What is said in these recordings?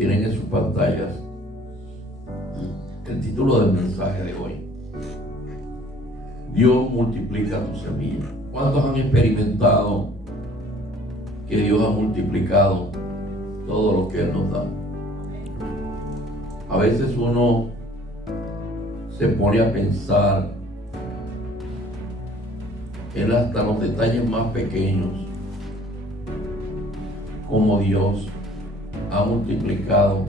tienen en sus pantallas el título del mensaje de hoy: Dios multiplica tu semilla. ¿Cuántos han experimentado que Dios ha multiplicado todo lo que Él nos da? A veces uno se pone a pensar en hasta los detalles más pequeños, como Dios ha multiplicado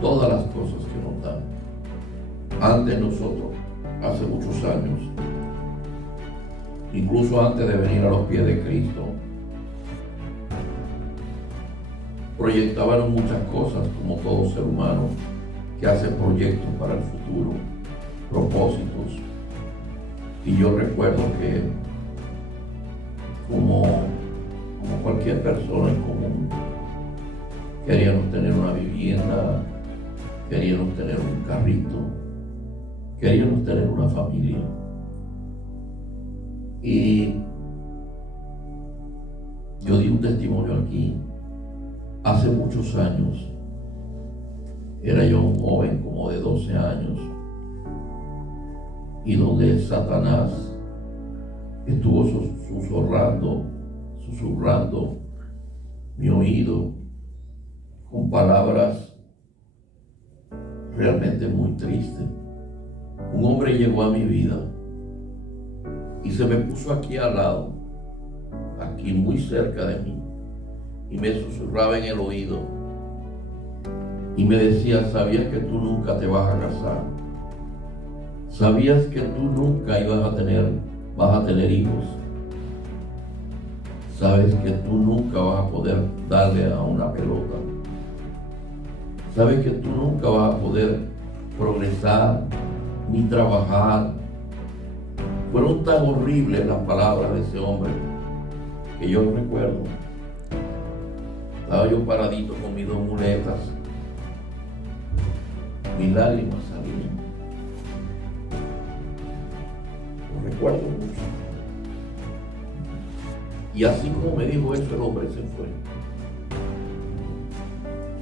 todas las cosas que nos dan. Antes nosotros, hace muchos años, incluso antes de venir a los pies de Cristo, proyectábamos muchas cosas, como todo ser humano que hace proyectos para el futuro, propósitos. Y yo recuerdo que como cualquier persona en común, queríamos tener una vivienda, queríamos tener un carrito, queríamos tener una familia. Y yo di un testimonio aquí. Hace muchos años, era yo un joven como de 12 años, y donde Satanás estuvo susurrando mi oído con palabras realmente muy tristes. Un hombre llegó a mi vida y se me puso aquí al lado, aquí muy cerca de mí, y me susurraba en el oído y me decía: ¿sabías que tú nunca te vas a casar? ¿Sabías que tú nunca vas a tener hijos? ¿Sabes que tú nunca vas a poder darle a una pelota? ¿Sabes que tú nunca vas a poder progresar ni trabajar? Fueron tan horribles las palabras de ese hombre que yo recuerdo. Estaba yo paradito con mis dos muletas, mis lágrimas salían. Lo recuerdo mucho. Y así como me dijo eso, el hombre se fue.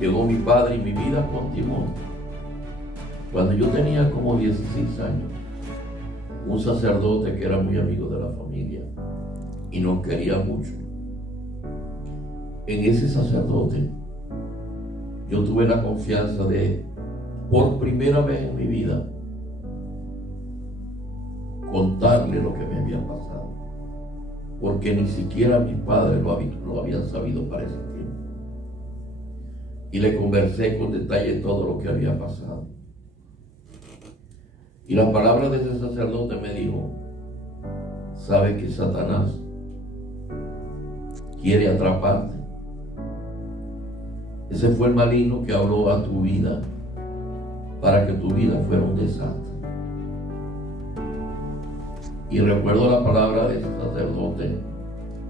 Llegó mi padre y mi vida continuó. Cuando yo tenía como 16 años, un sacerdote que era muy amigo de la familia y nos quería mucho, en ese sacerdote yo tuve la confianza de, por primera vez en mi vida, contarle lo que me había pasado, porque ni siquiera mis padres lo habían sabido para ese tiempo. Y le conversé con detalle todo lo que había pasado. Y la palabra de ese sacerdote me dijo: ¿sabe que Satanás quiere atraparte? Ese fue el maligno que habló a tu vida para que tu vida fuera un desastre. Y recuerdo la palabra de ese sacerdote: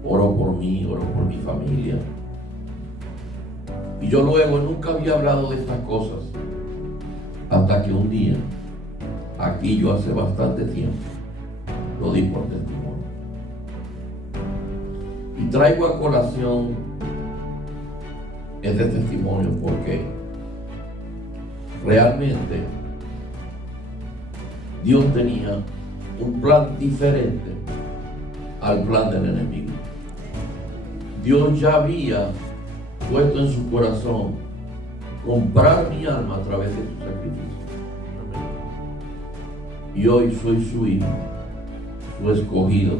oro por mí, oro por mi familia. Y yo luego nunca había hablado de estas cosas, hasta que un día, aquí yo hace bastante tiempo, lo di por testimonio. Y traigo a colación este testimonio porque realmente Dios tenía un plan diferente al plan del enemigo. Dios ya había puesto en su corazón comprar mi alma a través de su sacrificio. Y hoy soy su hijo, su escogido,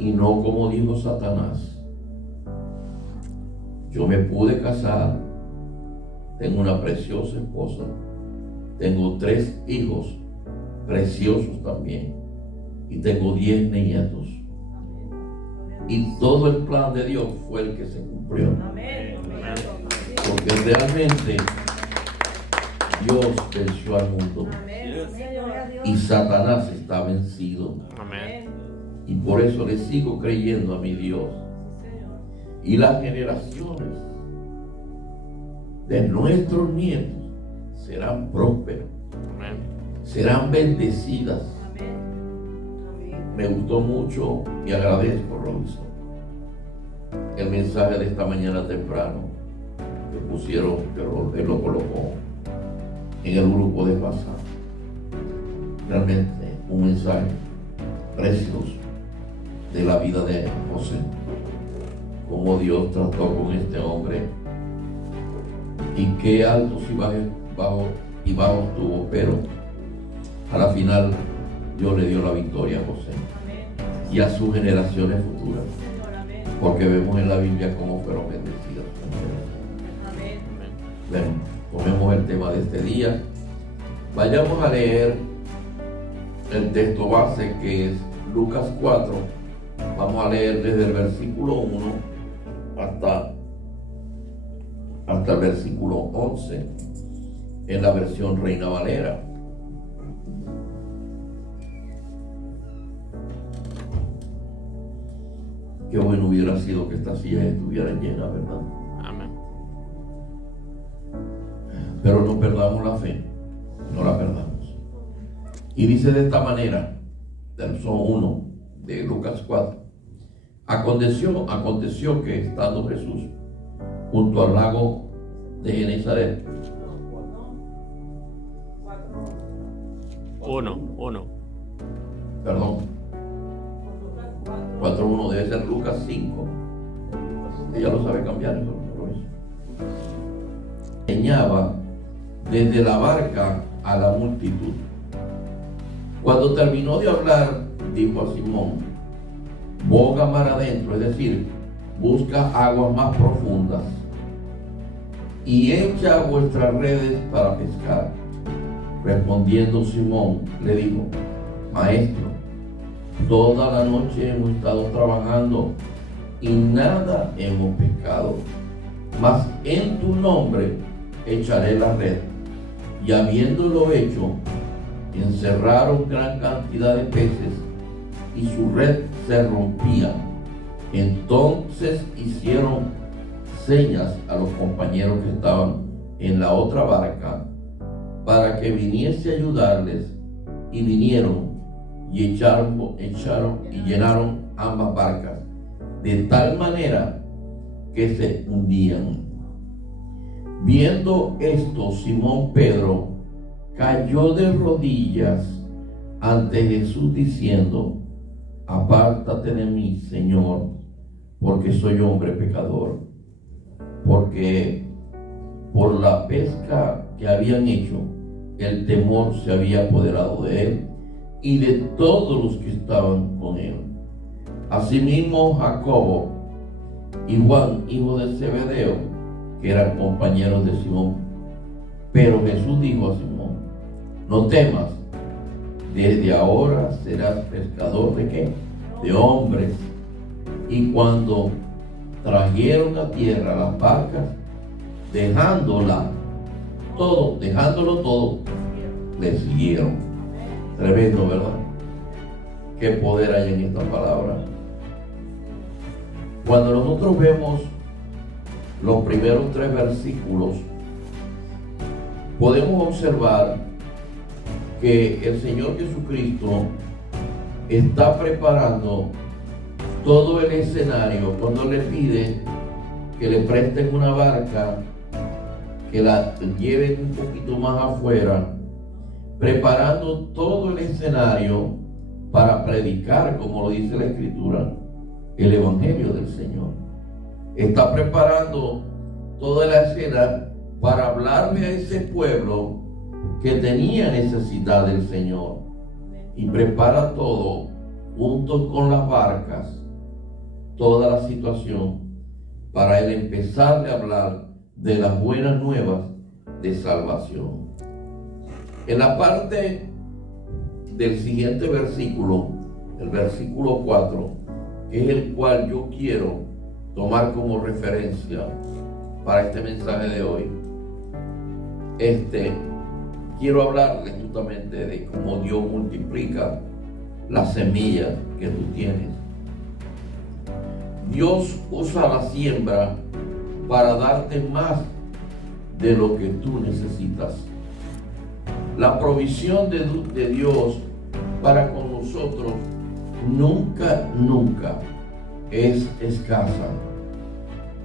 y no como dijo Satanás. Yo me pude casar, tengo una preciosa esposa, tengo 3 hijos preciosos también, y tengo 10 nietos. Y todo el plan de Dios fue el que se cumplió. Porque realmente Dios venció al mundo. Y Satanás está vencido. Y por eso le sigo creyendo a mi Dios. Y las generaciones de nuestros nietos serán prósperas, serán bendecidas. Me gustó mucho y agradezco, Robinson, el mensaje de esta mañana temprano, que pusieron, pero él lo colocó en el grupo de WhatsApp. Realmente un mensaje precioso de la vida de José, cómo Dios trató con este hombre y qué altos y bajos tuvo, pero a la final Dios le dio la victoria a José y a sus generaciones futuras, porque vemos en la Biblia cómo fueron bendecidas. Bueno, tomemos el tema de este día. Vayamos a leer el texto base, que es Lucas 4. Vamos a leer desde el versículo 1 hasta el versículo 11 en la versión Reina Valera. Qué bueno hubiera sido que estas sillas estuvieran llenas, ¿verdad? Amén. Pero no perdamos la fe, no la perdamos. Y dice de esta manera, verso 1 de Lucas 4. Aconteció que estando Jesús junto al lago de Genesaret. Uno. Perdón. 4:1 debe ser Lucas 5. Ella lo sabe cambiar, por eso. Enseñaba desde la barca a la multitud. Cuando terminó de hablar, dijo a Simón: boga mar adentro, es decir, busca aguas más profundas y echa vuestras redes para pescar. Respondiendo Simón, le dijo: Maestro, toda la noche hemos estado trabajando y nada hemos pescado, mas en tu nombre echaré la red. Y habiéndolo hecho, encerraron gran cantidad de peces y su red se rompía. Entonces hicieron señas a los compañeros que estaban en la otra barca para que viniese a ayudarles, y vinieron y echaron y llenaron ambas barcas de tal manera que se hundían. Viendo esto, Simón Pedro cayó de rodillas ante Jesús diciendo: apártate de mí, Señor, porque soy hombre pecador. Porque por la pesca que habían hecho, el temor se había apoderado de él y de todos los que estaban con él. Asimismo Jacobo y Juan, hijo de Zebedeo, que eran compañeros de Simón. Pero Jesús dijo a Simón: no temas, desde ahora serás pescador ¿de qué? De hombres. Y cuando trajeron a tierra las barcas, dejándolo todo, le siguieron. Tremendo, ¿verdad? Qué poder hay en esta palabra. Cuando nosotros vemos los primeros 3 versículos, podemos observar que el Señor Jesucristo está preparando todo el escenario cuando le pide que le presten una barca, que la lleven un poquito más afuera, preparando todo el escenario para predicar, como lo dice la Escritura, el Evangelio del Señor. Está preparando toda la escena para hablarle a ese pueblo que tenía necesidad del Señor, y prepara todo junto con las barcas, toda la situación, para él empezarle a hablar de las buenas nuevas de salvación. En la parte del siguiente versículo, el versículo 4, que es el cual yo quiero tomar como referencia para este mensaje de hoy, quiero hablarles justamente de cómo Dios multiplica las semillas que tú tienes. Dios usa la siembra para darte más de lo que tú necesitas. La provisión de Dios para con nosotros nunca es escasa.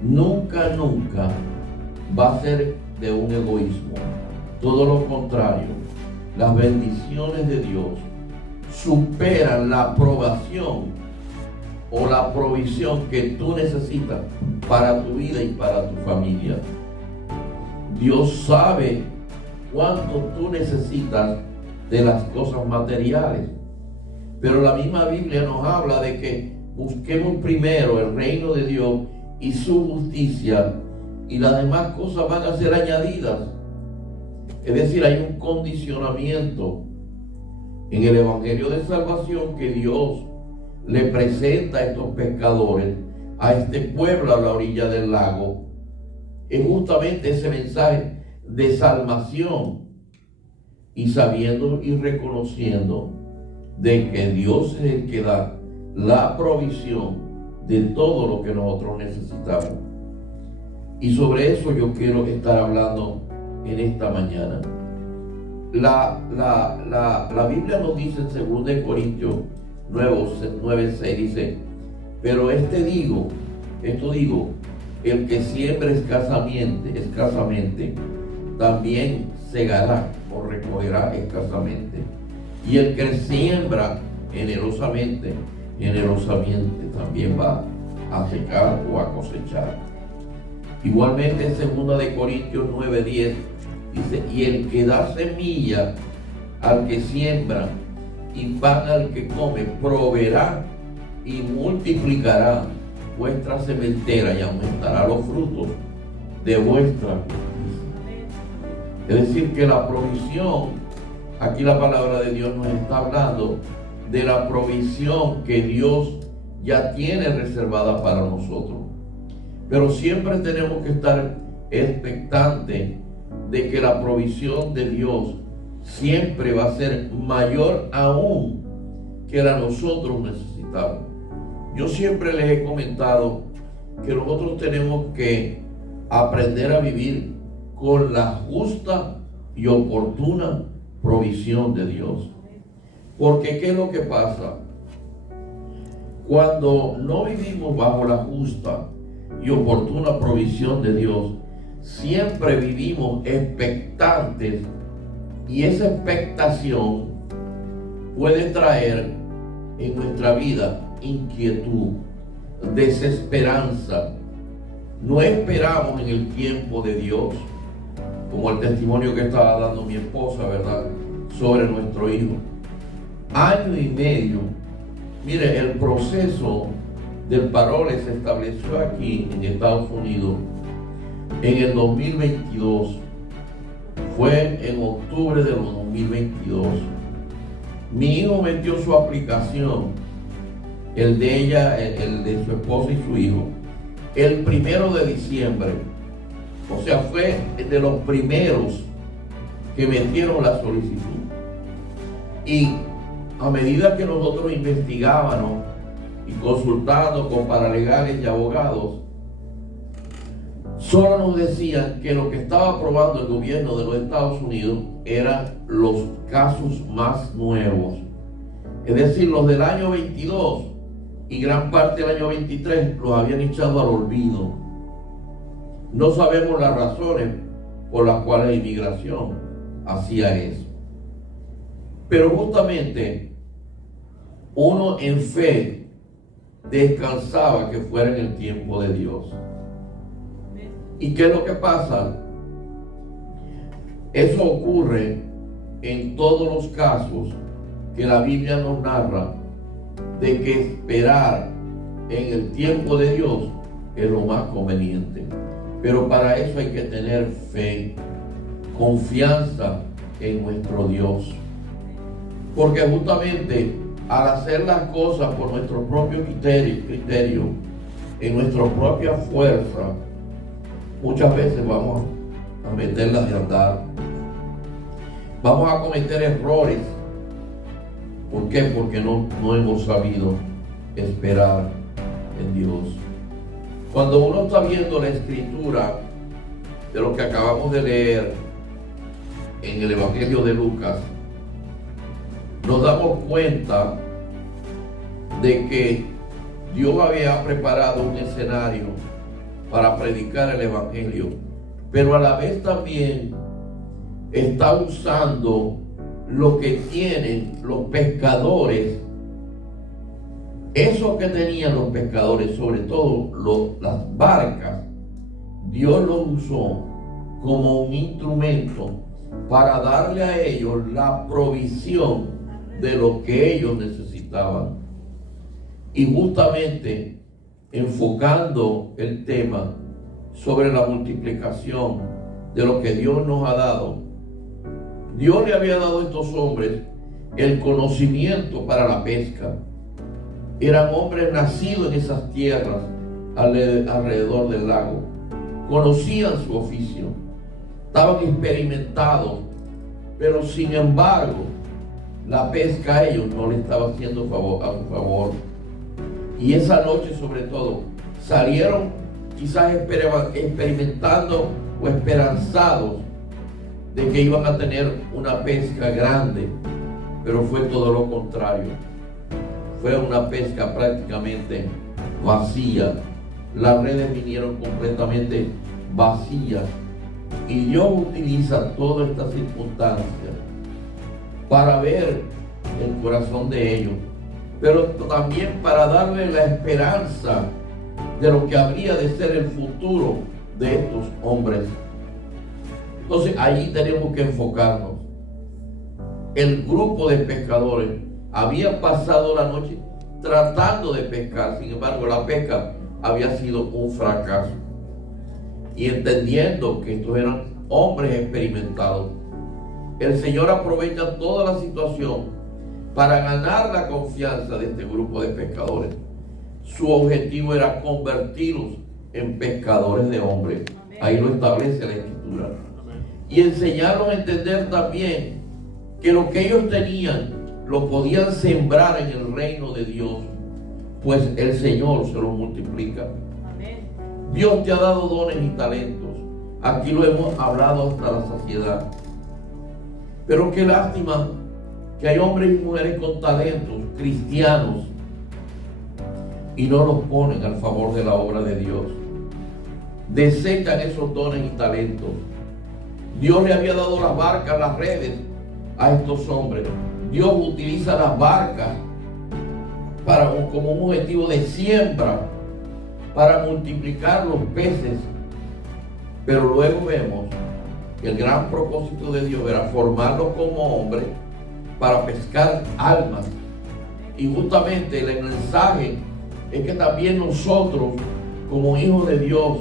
Nunca va a ser de un egoísmo. Todo lo contrario, las bendiciones de Dios superan la aprobación o la provisión que tú necesitas para tu vida y para tu familia. Dios sabe cuánto tú necesitas de las cosas materiales, pero la misma Biblia nos habla de que busquemos primero el reino de Dios y su justicia, y las demás cosas van a ser añadidas. Es decir, hay un condicionamiento en el evangelio de salvación que Dios le presenta a estos pescadores, a este pueblo a la orilla del lago. Es justamente ese mensaje de salvación, y sabiendo y reconociendo de que Dios es el que da la provisión de todo lo que nosotros necesitamos. Y sobre eso yo quiero estar hablando en esta mañana. La Biblia nos dice en 2 Corintios 9:6, dice: pero esto digo, el que siembra escasamente, también segará o recogerá escasamente. Y el que siembra generosamente también va a secar o a cosechar. Igualmente en 2 Corintios 9:10 dice: y el que da semilla al que siembra y pan al que come, proveerá y multiplicará vuestra sementera y aumentará los frutos de vuestra justicia. Es decir, que la provisión, aquí la palabra de Dios nos está hablando de la provisión que Dios ya tiene reservada para nosotros. Pero siempre tenemos que estar expectantes de que la provisión de Dios siempre va a ser mayor aún que la nosotros necesitamos. Yo siempre les he comentado que nosotros tenemos que aprender a vivir con la justa y oportuna provisión de Dios. Porque ¿qué es lo que pasa? Cuando no vivimos bajo la justa y oportuna provisión de Dios, siempre vivimos expectantes, y esa expectación puede traer en nuestra vida inquietud, desesperanza. No esperamos en el tiempo de Dios, como el testimonio que estaba dando mi esposa, ¿verdad?, sobre nuestro hijo. Año y medio. Mire, el proceso del parole se estableció aquí en Estados Unidos en el 2022. Fue en octubre del 2022. Mi hijo metió su aplicación, el de ella, el de su esposa y su hijo, el 1 de diciembre. O sea, fue de los primeros que metieron la solicitud. Y a medida que nosotros investigábamos y consultando con paralegales y abogados, solo nos decían que lo que estaba aprobando el gobierno de los Estados Unidos eran los casos más nuevos. Es decir, los del año 22 y gran parte del año 23 los habían echado al olvido. No sabemos las razones por las cuales la inmigración hacía eso. Pero justamente uno en fe descansaba que fuera en el tiempo de Dios. ¿Y qué es lo que pasa? Eso ocurre en todos los casos que la Biblia nos narra, de que esperar en el tiempo de Dios es lo más conveniente. Pero para eso hay que tener fe, confianza en nuestro Dios. Porque justamente al hacer las cosas por nuestro propio criterio, en nuestra propia fuerza, muchas veces vamos a meterlas de andar. Vamos a cometer errores. ¿Por qué? Porque no hemos sabido esperar en Dios. Cuando uno está viendo la escritura de lo que acabamos de leer en el Evangelio de Lucas, nos damos cuenta de que Dios había preparado un escenario para predicar el Evangelio pero a la vez también está usando lo que tienen los pescadores. Eso que tenían los pescadores, sobre todo las barcas, Dios lo usó como un instrumento para darle a ellos la provisión de lo que ellos necesitaban. Y justamente enfocando el tema sobre la multiplicación de lo que Dios nos ha dado, Dios le había dado a estos hombres el conocimiento para la pesca. Eran hombres nacidos en esas tierras alrededor del lago. Conocían su oficio, estaban experimentados, pero sin embargo, la pesca a ellos no le estaba haciendo a su favor. Y esa noche, sobre todo, salieron quizás experimentando o esperanzados de que iban a tener una pesca grande, pero fue todo lo contrario. Fue una pesca prácticamente vacía. Las redes vinieron completamente vacías. Y Dios utiliza todas estas circunstancias para ver el corazón de ellos, pero también para darle la esperanza de lo que habría de ser el futuro de estos hombres. Entonces allí tenemos que enfocarnos. El grupo de pescadores había pasado la noche tratando de pescar, sin embargo la pesca había sido un fracaso. Y entendiendo que estos eran hombres experimentados, el Señor aprovecha toda la situación para ganar la confianza de este grupo de pescadores. Su objetivo era convertirlos en pescadores de hombres. Ahí lo establece la Escritura. Y enseñarlos a entender también que lo que ellos tenían lo podían sembrar en el reino de Dios, pues el Señor se lo multiplica. Dios te ha dado dones y talentos. Aquí lo hemos hablado hasta la saciedad. Pero qué lástima que hay hombres y mujeres con talentos cristianos y no los ponen al favor de la obra de Dios. Desechan esos dones y talentos. Dios le había dado las barcas, las redes a estos hombres. Dios utiliza las barcas como un objetivo de siembra, para multiplicar los peces. Pero luego vemos que el gran propósito de Dios era formarlos como hombres para pescar almas. Y justamente el mensaje es que también nosotros, como hijos de Dios,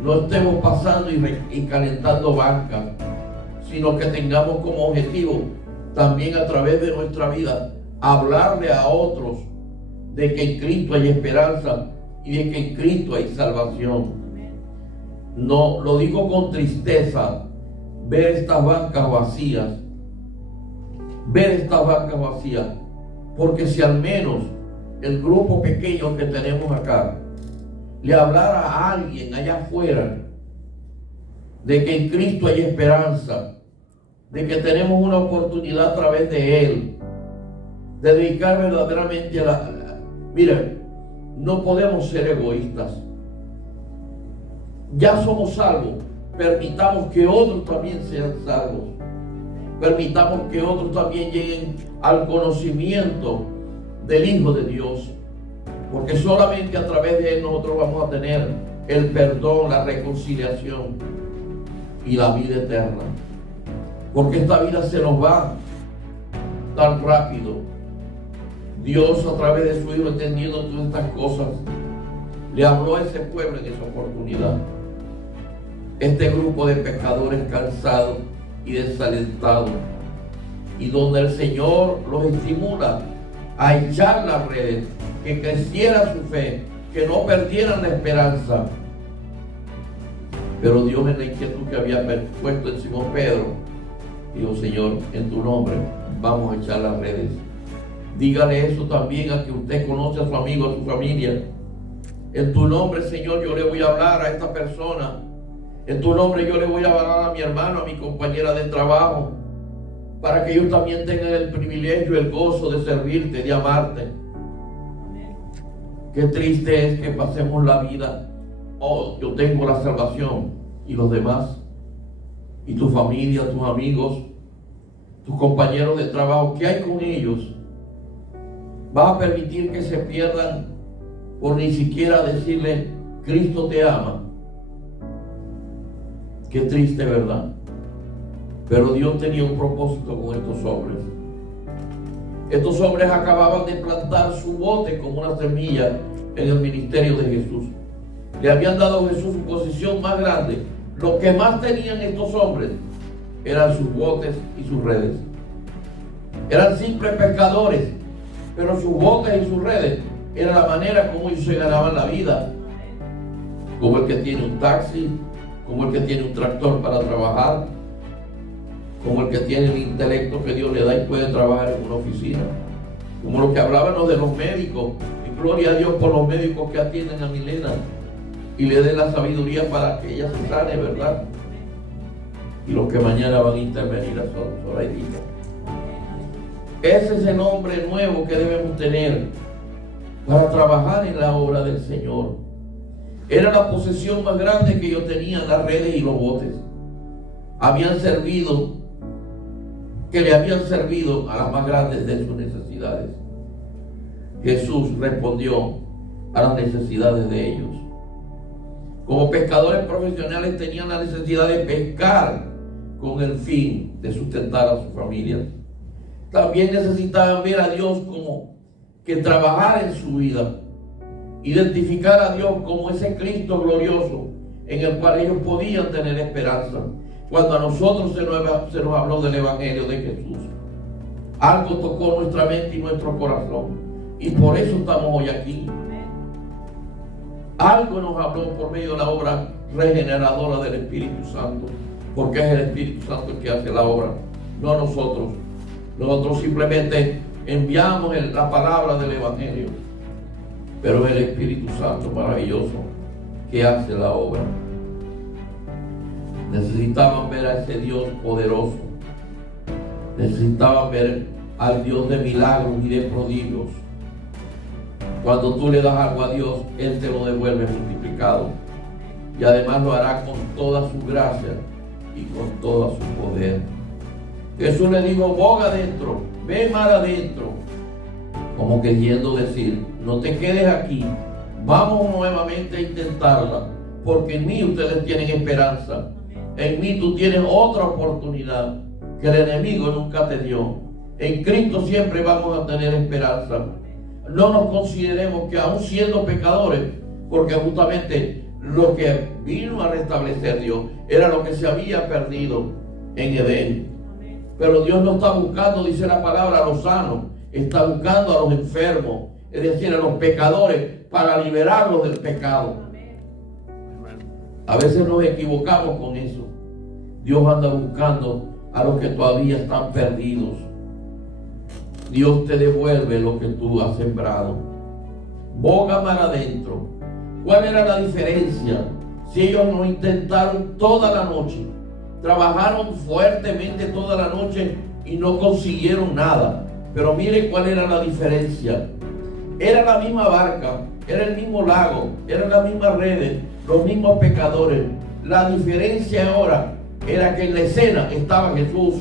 no estemos pasando y calentando bancas, sino que tengamos como objetivo también a través de nuestra vida hablarle a otros de que en Cristo hay esperanza y de que en Cristo hay salvación. No, lo digo con tristeza, ver estas bancas vacías, porque si al menos el grupo pequeño que tenemos acá le hablara a alguien allá afuera de que en Cristo hay esperanza, de que tenemos una oportunidad a través de Él, de dedicar verdaderamente Mira, no podemos ser egoístas. Ya somos salvos. Permitamos que otros también sean salvos. Permitamos que otros también lleguen al conocimiento del Hijo de Dios. Porque solamente a través de Él nosotros vamos a tener el perdón, la reconciliación y la vida eterna. Porque esta vida se nos va tan rápido. Dios, a través de su Hijo, entendiendo todas estas cosas, le habló a ese pueblo en esa oportunidad. Este grupo de pecadores cansados y desalentados, y donde el Señor los estimula a echar las redes, que creciera su fe, que no perdieran la esperanza. Pero Dios, en la inquietud que había puesto en Simón Pedro, dijo: Señor, en tu nombre vamos a echar las redes. Dígale eso también a que usted conoce a su amigo, a su familia. En tu nombre, Señor, yo le voy a hablar a esta persona. En tu nombre yo le voy a hablar a mi hermano, a mi compañera de trabajo, para que ellos también tengan el privilegio, el gozo de servirte, de amarte. Qué triste es que pasemos la vida: oh, yo tengo la salvación, y los demás, y tu familia, tus amigos, tus compañeros de trabajo, ¿qué hay con ellos? ¿Vas a permitir que se pierdan por ni siquiera decirle, Cristo te ama? Qué triste, ¿verdad? Pero Dios tenía un propósito con estos hombres. Estos hombres acababan de plantar su bote como una semilla en el ministerio de Jesús. Le habían dado a Jesús su posición más grande. Lo que más tenían estos hombres eran sus botes y sus redes. Eran simples pescadores, pero sus botes y sus redes era la manera como ellos se ganaban la vida. Como el que tiene un taxi, como el que tiene un tractor para trabajar, como el que tiene el intelecto que Dios le da y puede trabajar en una oficina, como lo que hablábamos de los médicos, y gloria a Dios por los médicos que atienden a Milena y le den la sabiduría para que ella se sane, ¿verdad? Y los que mañana van a intervenir a Zoraidita. Ese es el hombre nuevo que debemos tener para trabajar en la obra del Señor. Era la posesión más grande que ellos tenían, las redes y los botes. Le habían servido a las más grandes de sus necesidades. Jesús respondió a las necesidades de ellos. Como pescadores profesionales tenían la necesidad de pescar con el fin de sustentar a sus familias. También necesitaban ver a Dios como que trabajara en su vida, identificar a Dios como ese Cristo glorioso en el cual ellos podían tener esperanza. Cuando a nosotros se nos habló del Evangelio de Jesús, algo tocó nuestra mente y nuestro corazón, y por eso estamos hoy aquí. Algo nos habló por medio de la obra regeneradora del Espíritu Santo, porque es el Espíritu Santo el que hace la obra, no nosotros. Nosotros simplemente enviamos la palabra del Evangelio, pero es el Espíritu Santo maravilloso que hace la obra. Necesitaban ver a ese Dios poderoso, necesitaban ver al Dios de milagros y de prodigios. Cuando tú le das algo a Dios, Él te lo devuelve multiplicado, y además lo hará con toda su gracia y con todo su poder. Jesús le dijo, boga adentro, ve mar adentro, como queriendo decir, no te quedes aquí, vamos nuevamente a intentarla, porque en mí ustedes tienen esperanza, en mí tú tienes otra oportunidad que el enemigo nunca te dio. En Cristo siempre vamos a tener esperanza. No nos consideremos que aún siendo pecadores, porque justamente lo que vino a restablecer Dios era lo que se había perdido en Edén. Pero Dios no está buscando, dice la palabra, a los sanos, está buscando a los enfermos, es decir, a los pecadores, para liberarlos del pecado. A veces nos equivocamos con eso. Dios anda buscando a los que todavía están perdidos. Dios te devuelve lo que tú has sembrado. Boga mar adentro. ¿Cuál era la diferencia? Si ellos no intentaron toda la noche, trabajaron fuertemente toda la noche y no consiguieron nada. Pero mire cuál era la diferencia. Era la misma barca, era el mismo lago, eran las mismas redes, los mismos pescadores. La diferencia ahora era que en la escena estaba Jesús.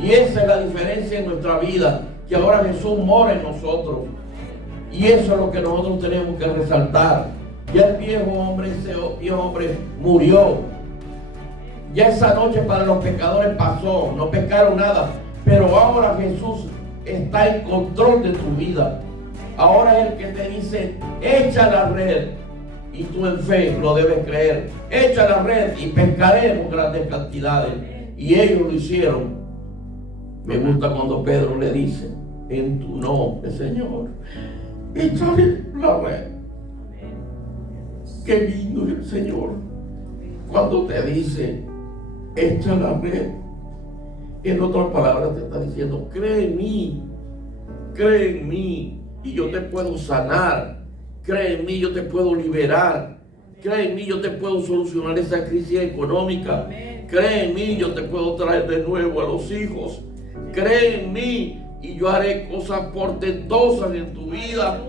Y esa es la diferencia en nuestra vida, que ahora Jesús mora en nosotros. Y eso es lo que nosotros tenemos que resaltar. Ya el viejo hombre, ese viejo hombre murió. Ya esa noche para los pecadores pasó, no pecaron nada. Pero ahora Jesús está en control de tu vida. Ahora es el que te dice, echa la red. Y tú en fe lo debes creer. Echa la red y pescaremos grandes cantidades. Y ellos lo hicieron. Me gusta cuando Pedro le dice, en tu nombre, Señor, échale la red. Qué lindo es el Señor cuando te dice, echa la red. En otras palabras te está diciendo, cree en mí y yo te puedo sanar. Cree en mí, yo te puedo liberar. Cree en mí, yo te puedo solucionar esa crisis económica. Cree en mí, yo te puedo traer de nuevo a los hijos. Cree en mí y yo haré cosas portentosas en tu vida.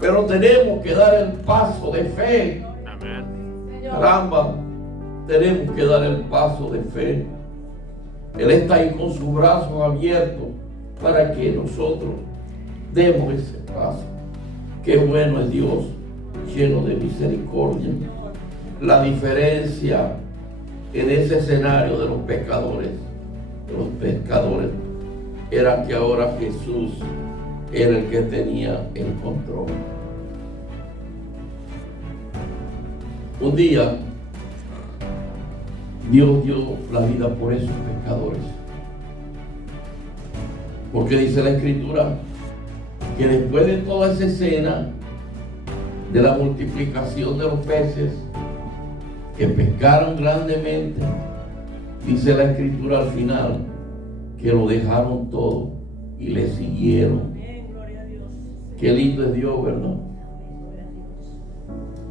Pero tenemos que dar el paso de fe. Caramba, tenemos que dar el paso de fe. Él está ahí con sus brazos abiertos para que nosotros demos ese paso. Qué bueno es Dios, lleno de misericordia. La diferencia en ese escenario de los pescadores, era que ahora Jesús era el que tenía el control. Un día Dios dio la vida por esos pescadores, porque dice la Escritura que después de toda esa escena de la multiplicación de los peces que pescaron grandemente, dice la Escritura al final que lo dejaron todo y le siguieron. Qué lindo es Dios, ¿verdad?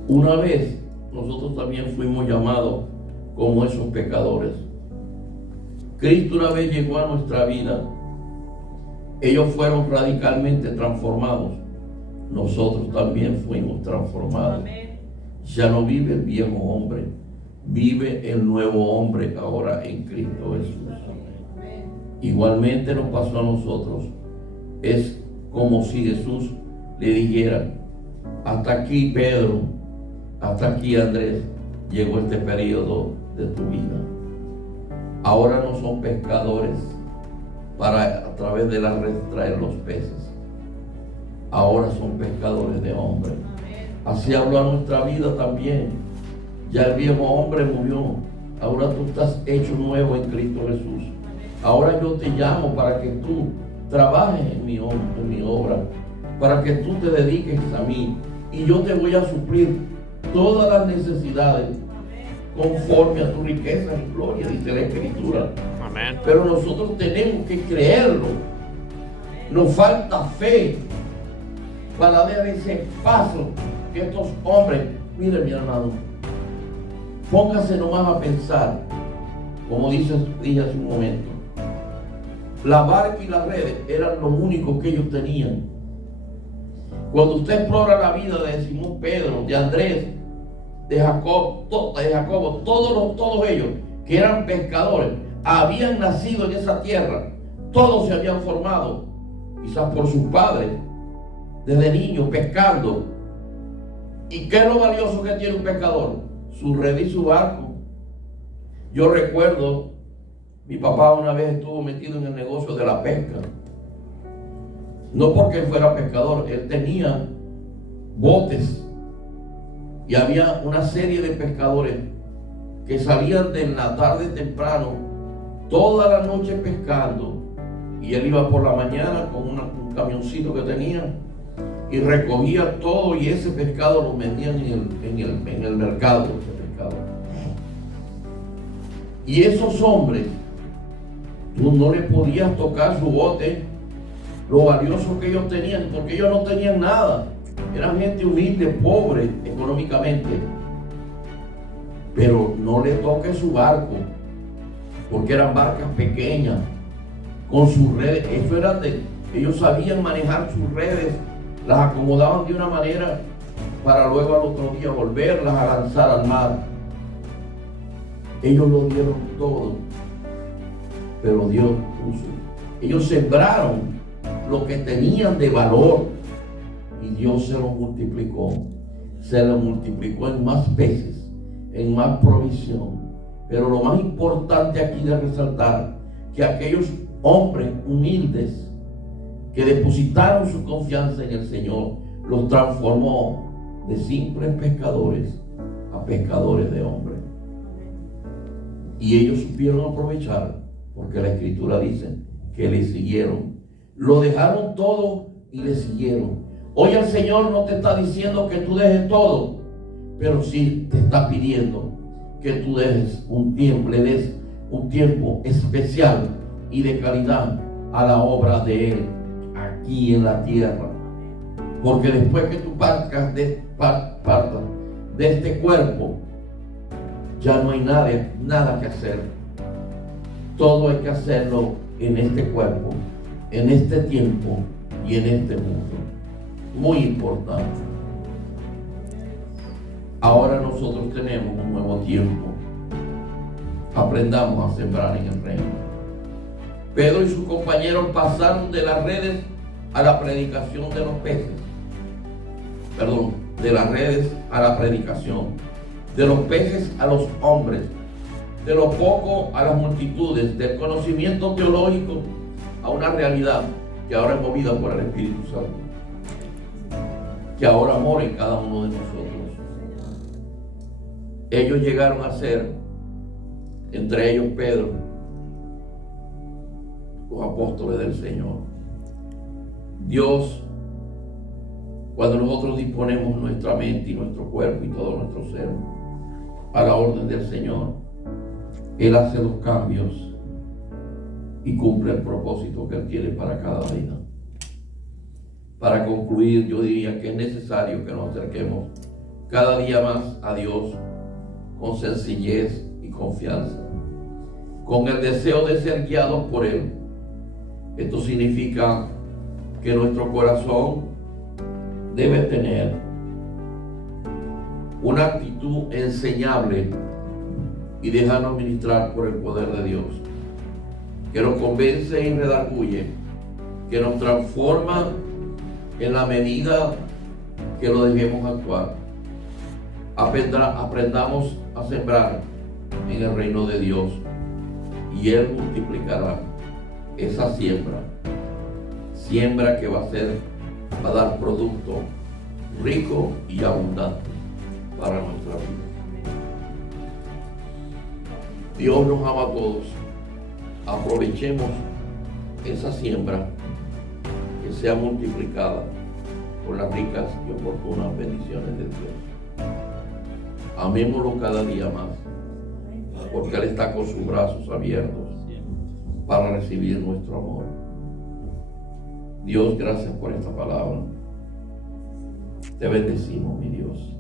Una vez nosotros también fuimos llamados como esos pecadores. Cristo una vez llegó a nuestra vida. Ellos fueron radicalmente transformados. Nosotros también fuimos transformados. Amén. Ya no vive el viejo hombre, vive el nuevo hombre ahora en Cristo Jesús. Amén. Igualmente nos pasó a nosotros. Es como si Jesús le dijera: hasta aquí, Pedro, hasta aquí, Andrés, llegó este periodo de tu vida. Ahora no son pescadores para a través de la red traer los peces. Ahora son pescadores de hombres. Así habló a nuestra vida también. Ya el viejo hombre murió. Ahora tú estás hecho nuevo en Cristo Jesús. Ahora yo te llamo para que tú trabajes en mi obra, para que tú te dediques a mí, y yo te voy a suplir todas las necesidades conforme a tu riqueza y gloria, dice la Escritura. Amén. Pero nosotros tenemos que creerlo. Nos falta fe para dar ese paso que estos hombres, mire mi hermano, póngase nomás a pensar, como dije hace un momento, la barca y las redes eran los únicos que ellos tenían. Cuando usted explora la vida de Simón Pedro, de Andrés, de Jacobo, todos ellos que eran pescadores, habían nacido en esa tierra, todos se habían formado, quizás por sus padres, desde niños pescando. ¿Y qué es lo valioso que tiene un pescador? Su red y su barco. Yo recuerdo, mi papá una vez estuvo metido en el negocio de la pesca. No porque él fuera pescador, él tenía botes. Y había una serie de pescadores que salían de la tarde temprano, toda la noche pescando. Y él iba por la mañana con un camioncito que tenía y recogía todo, y ese pescado lo vendían en el mercado. Ese pescado. Y esos hombres, tú no le podías tocar su bote, lo valioso que ellos tenían, porque ellos no tenían nada. Eran gente humilde, pobre económicamente. Pero no le toque su barco, porque eran barcas pequeñas, con sus redes. Eso era ellos sabían manejar sus redes, las acomodaban de una manera para luego al otro día volverlas a lanzar al mar. Ellos lo dieron todo, pero Dios puso. Ellos sembraron lo que tenían de valor y Dios se lo multiplicó. Se lo multiplicó en más peces, en más provisión. Pero lo más importante aquí de resaltar, que aquellos hombres humildes que depositaron su confianza en el Señor, los transformó de simples pescadores a pescadores de hombres. Y ellos supieron aprovechar, porque la Escritura dice que le siguieron. Lo dejaron todo y le siguieron. Hoy el Señor no te está diciendo que tú dejes todo, pero sí te está pidiendo que tú dejes un tiempo, le des un tiempo especial y de calidad a la obra de Él aquí en la tierra. Porque después que tú partas de este cuerpo, ya no hay nada que hacer. Todo hay que hacerlo en este cuerpo, en este tiempo y en este mundo. Muy importante. Ahora nosotros tenemos un nuevo tiempo. aprendamos a sembrar en el reino. Pedro y sus compañeros pasaron de las redes a la predicación de los peces. De las redes a la predicación. De los peces a los hombres. De lo poco a las multitudes. Del conocimiento teológico a una realidad que ahora es movida por el Espíritu Santo, que ahora mora en cada uno de nosotros. Ellos llegaron a ser, entre ellos Pedro, los apóstoles del Señor. Dios, cuando nosotros disponemos nuestra mente y nuestro cuerpo y todo nuestro ser a la orden del Señor, Él hace los cambios y cumple el propósito que Él tiene para cada vida. Para concluir, yo diría que es necesario que nos acerquemos cada día más a Dios con sencillez y confianza, con el deseo de ser guiados por Él. Esto significa que nuestro corazón debe tener una actitud enseñable y dejarnos ministrar por el poder de Dios, que nos convence y redarguye, que nos transforma en la medida que lo dejemos actuar. Aprendamos a sembrar en el reino de Dios y Él multiplicará esa siembra que va a dar producto rico y abundante para nuestra vida. Dios nos ama a todos. Aprovechemos esa siembra que sea multiplicada por las ricas y oportunas bendiciones de Dios. Amémoslo cada día más, porque Él está con sus brazos abiertos para recibir nuestro amor. Dios, gracias por esta palabra. Te bendecimos, mi Dios.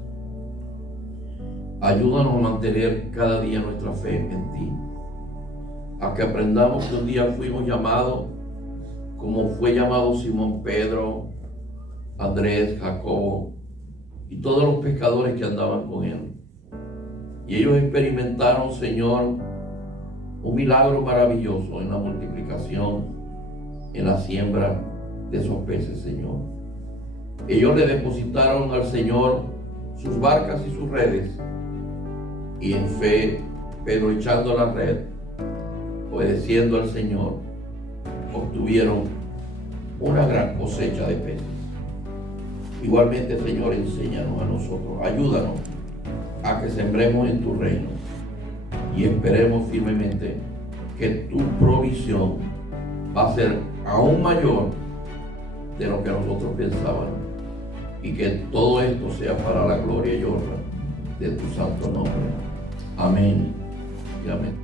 Ayúdanos a mantener cada día nuestra fe en ti, a que aprendamos que un día fuimos llamados como fue llamado Simón Pedro, Andrés, Jacobo y todos los pescadores que andaban con Él. Y ellos experimentaron, Señor, un milagro maravilloso en la multiplicación, en la siembra de esos peces, Señor. Ellos le depositaron al Señor sus barcas y sus redes, y en fe, Pedro echando la red, obedeciendo al Señor, obtuvieron una gran cosecha de peces. Igualmente, Señor, enséñanos a nosotros, ayúdanos a que sembremos en tu reino y esperemos firmemente que tu provisión va a ser aún mayor de lo que nosotros pensábamos, y que todo esto sea para la gloria y honra de tu santo nombre. Amén y amén.